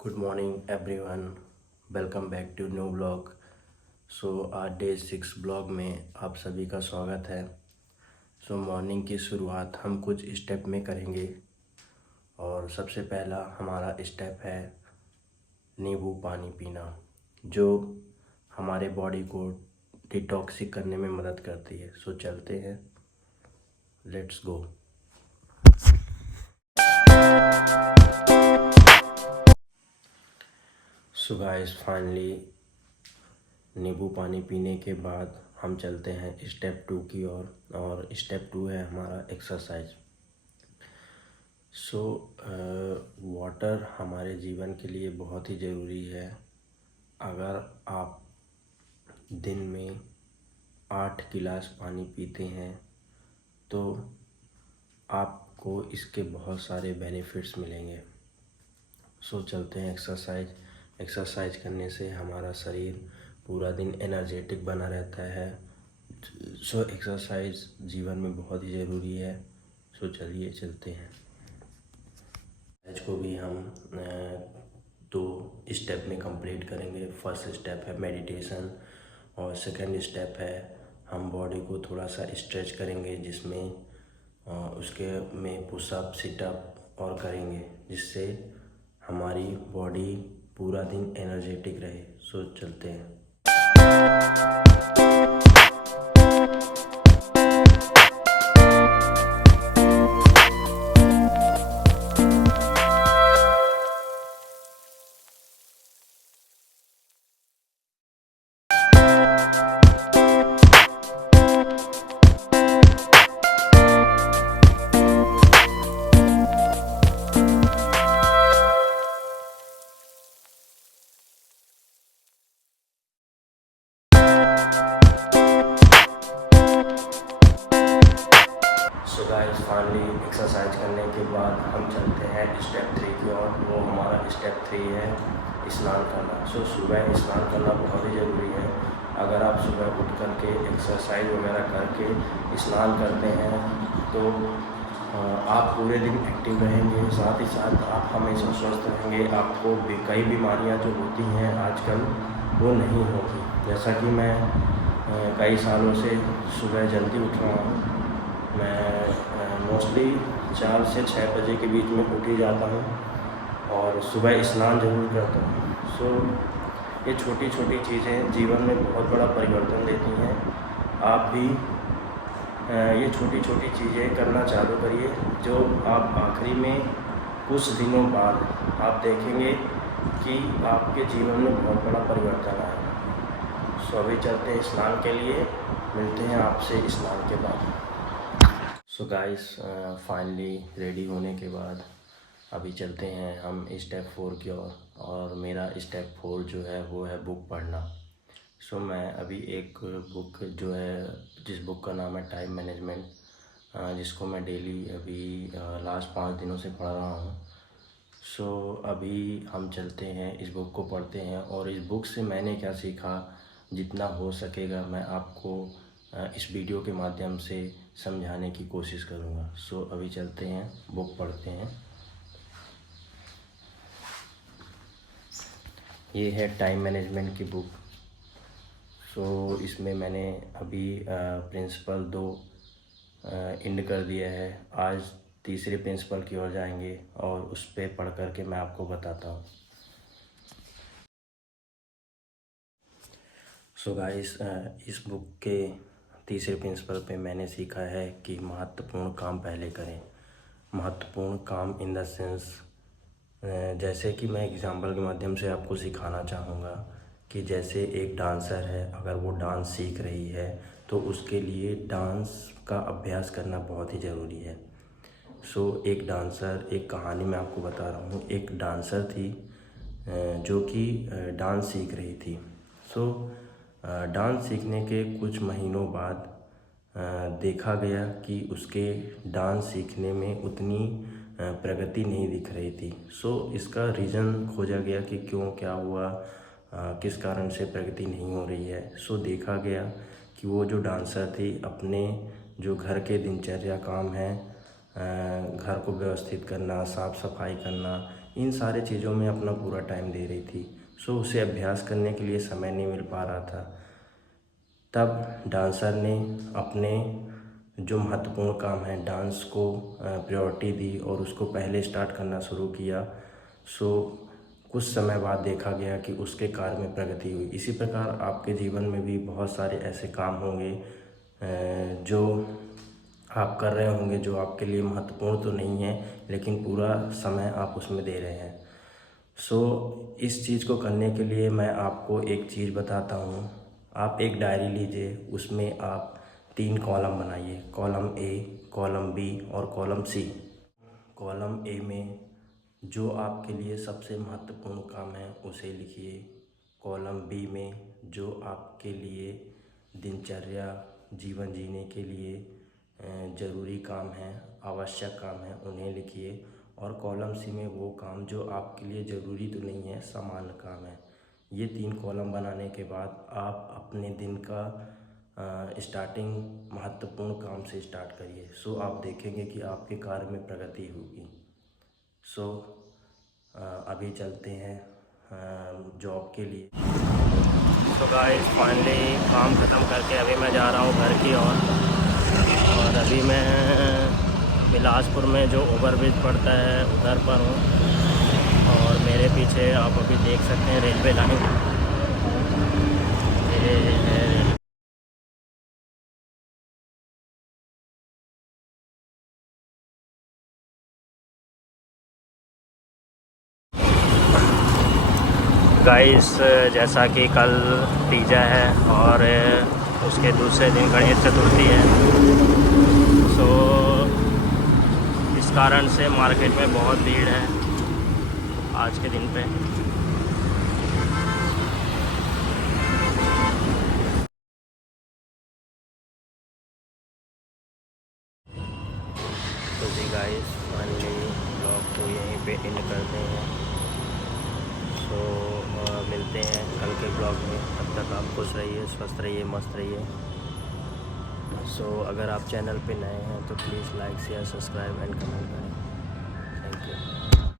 Good morning, everyone. Welcome back to new blog. आज day 6 blog में आप सभी का स्वागत है। मॉर्निंग की शुरुआत हम कुछ स्टेप में करेंगे और सबसे पहला हमारा स्टेप है नींबू पानी पीना, जो हमारे बॉडी को डिटॉक्सिक करने में मदद करती है। चलते हैं, लेट्स गो। गाइस, फाइनली नींबू पानी पीने के बाद हम चलते हैं स्टेप 2 की ओर और स्टेप 2 है हमारा एक्सरसाइज। वाटर हमारे जीवन के लिए बहुत ही ज़रूरी है। अगर आप दिन में 8 गिलास पानी पीते हैं तो आपको इसके बहुत सारे बेनिफिट्स मिलेंगे। चलते हैं एक्सरसाइज करने से हमारा शरीर पूरा दिन एनर्जेटिक बना रहता है। एक्सरसाइज जीवन में बहुत ही ज़रूरी है। चलिए चलते हैं। एक्सरसाइज को भी हम 2 स्टेप में कंप्लीट करेंगे। फर्स्ट स्टेप है मेडिटेशन और सेकंड स्टेप है हम बॉडी को थोड़ा सा स्ट्रेच करेंगे, जिसमें उसके में पुशअप सिटअप और करेंगे, जिससे हमारी बॉडी पूरा दिन एनर्जेटिक रहे। चलते हैं। गाइस, फाइनली एक्सरसाइज करने के बाद हम चलते हैं स्टेप 3 की ओर। वो हमारा स्टेप 3 है स्नान करना। सुबह स्नान करना बहुत ही ज़रूरी है। अगर आप सुबह उठ करके एक्सरसाइज वगैरह करके स्नान करते हैं तो आप पूरे दिन एक्टिव रहेंगे, साथ ही साथ आप हमेशा स्वस्थ रहेंगे। आपको कई बीमारियां जो होती हैं आजकल वो नहीं होगी। जैसा कि मैं कई सालों से सुबह जल्दी उठ रहा हूँ। मैं मोस्टली 4 से 6 बजे के बीच में उठ ही जाता हूँ और सुबह स्नान जरूर करता हूँ। ये छोटी छोटी चीज़ें जीवन में बहुत बड़ा परिवर्तन देती हैं। आप भी ये छोटी छोटी चीज़ें करना चालू करिए, जो आप आखिरी में कुछ दिनों बाद आप देखेंगे कि आपके जीवन में बहुत बड़ा परिवर्तन आएगा। अभी चलते हैं स्नान के लिए, मिलते हैं आपसे स्नान के बाद। गाइस, फाइनली रेडी होने के बाद अभी चलते हैं हम स्टेप 4 की ओर और मेरा स्टेप 4 जो है वो है बुक पढ़ना। मैं अभी एक बुक जो है, जिस बुक का नाम है टाइम मैनेजमेंट, जिसको मैं डेली अभी लास्ट 5 दिनों से पढ़ रहा हूँ। अभी हम चलते हैं, इस बुक को पढ़ते हैं और इस बुक से मैंने क्या सीखा, जितना हो सकेगा मैं आपको इस वीडियो के माध्यम से समझाने की कोशिश करूँगा। अभी चलते हैं, बुक पढ़ते हैं। ये है टाइम मैनेजमेंट की बुक। इसमें मैंने अभी प्रिंसिपल 2 इंड कर दिया है। आज तीसरे प्रिंसिपल की ओर जाएंगे और उस पर पढ़ करके मैं आपको बताता हूँ। गाइस, इस बुक के तीसरे प्रिंसिपल पे मैंने सीखा है कि महत्वपूर्ण काम पहले करें। महत्वपूर्ण काम इन द सेंस, जैसे कि मैं एग्जाम्पल के माध्यम से आपको सिखाना चाहूँगा कि जैसे एक डांसर है, अगर वो डांस सीख रही है तो उसके लिए डांस का अभ्यास करना बहुत ही ज़रूरी है। एक डांसर, एक कहानी मैं आपको बता रहा हूँ। एक डांसर थी जो कि डांस सीख रही थी। डांस सीखने के कुछ महीनों बाद देखा गया कि उसके डांस सीखने में उतनी प्रगति नहीं दिख रही थी। इसका रीज़न खोजा गया कि क्यों, क्या हुआ, किस कारण से प्रगति नहीं हो रही है। देखा गया कि वो जो डांसर थी अपने जो घर के दिनचर्या काम है, घर को व्यवस्थित करना, साफ़ सफाई करना, इन सारे चीज़ों में अपना पूरा टाइम दे रही थी। सो उसे अभ्यास करने के लिए समय नहीं मिल पा रहा था। तब डांसर ने अपने जो महत्वपूर्ण काम है डांस को प्रायोरिटी दी और उसको पहले स्टार्ट करना शुरू किया। सो कुछ समय बाद देखा गया कि उसके कार्य में प्रगति हुई। इसी प्रकार आपके जीवन में भी बहुत सारे ऐसे काम होंगे जो आप कर रहे होंगे, जो आपके लिए महत्वपूर्ण तो नहीं है लेकिन पूरा समय आप उसमें दे रहे हैं। सो इस चीज़ को करने के लिए मैं आपको एक चीज़ बताता हूँ। आप एक डायरी लीजिए, उसमें आप 3 कॉलम बनाइए, कॉलम ए, कॉलम बी और कॉलम सी। कॉलम ए में जो आपके लिए सबसे महत्वपूर्ण काम है उसे लिखिए। कॉलम बी में जो आपके लिए दिनचर्या जीवन जीने के लिए ज़रूरी काम है, आवश्यक काम है, उन्हें लिखिए। और कॉलम सी में वो काम जो आपके लिए ज़रूरी तो नहीं है, सामान्य काम है। ये 3 कॉलम बनाने के बाद आप अपने दिन का स्टार्टिंग महत्वपूर्ण काम से स्टार्ट करिए। सो आप देखेंगे कि आपके कार्य में प्रगति होगी। सो अभी चलते हैं जॉब के लिए। तो गाइस फाइनली काम ख़त्म करके अभी मैं जा रहा हूँ घर की और अभी मैं बिलासपुर में जो ओवरब्रिज पड़ता है उधर पर हूँ और मेरे पीछे आप अभी देख सकते हैं रेलवे लाइन। ये है गाइस, जैसा कि कल तीजा है और उसके दूसरे दिन गणेश चतुर्थी है। सो इस कारण से मार्केट में बहुत भीड़ है आज के दिन पे। तो जी गाइस फाइनली ब्लॉग को यहीं पे एंड करते हैं। सो मिलते हैं कल के ब्लॉग में। तब तक आप खुश रहिए, स्वस्थ रहिए, मस्त रहिए। सो अगर आप चैनल पे नए हैं तो please like share subscribe and comment करें। Thank you.